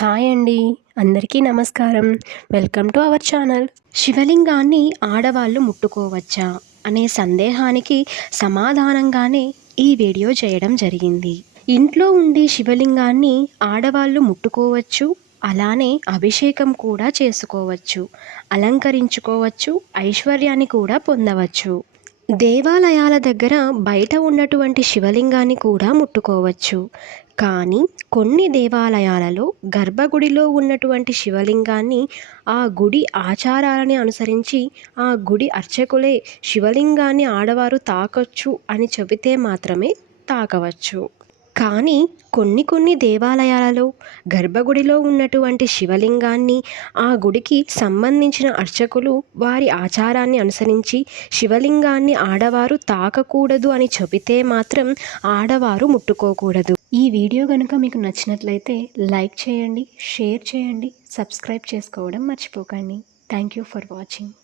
Hi అండి. అందరికీ నమస్కారం. Welcome to our channel. శివలింగాన్ని ఆడవాళ్ళు ముట్టుకోవచ్చా అనే సందేహానికి సమాధానంగానే ఈ వీడియో చేయడం జరిగింది. ఇంట్లో ఉండే శివలింగాన్ని ఆడవాళ్ళు ముట్టుకోవచ్చు. అలానే అభిషేకం కూడా చేసుకోవచ్చు. అలంకరించుకోవచ్చు. ఐశ్వర్యాన్ని కూడా పొందవచ్చు. దేవాలయాల దగ్గర బయట ఉన్నటువంటి శివలింగాన్ని కూడా ముట్టుకోవచ్చు. కానీ కొన్ని దేవాలయాలలో గర్భగుడిలో ఉన్నటువంటి శివలింగాన్ని ఆ గుడి ఆచారాలని అనుసరించి ఆ గుడి అర్చకులే శివలింగాన్ని ఆడవారు తాకొచ్చు అని చెబితే మాత్రమే తాకవచ్చు. కానీ కొన్ని దేవాలయాలలో గర్భగుడిలో ఉన్నటువంటి శివలింగాన్ని ఆ గుడికి సంబంధించిన అర్చకులు వారి ఆచారాన్ని అనుసరించి శివలింగాన్ని ఆడవారు తాకకూడదు అని చెబితే మాత్రం ఆడవారు ముట్టుకోకూడదు. ఈ వీడియో కనుక మీకు నచ్చినట్లయితే లైక్ చేయండి, షేర్ చేయండి, సబ్స్క్రైబ్ చేసుకోవడం మర్చిపోకండి. Thank you for watching.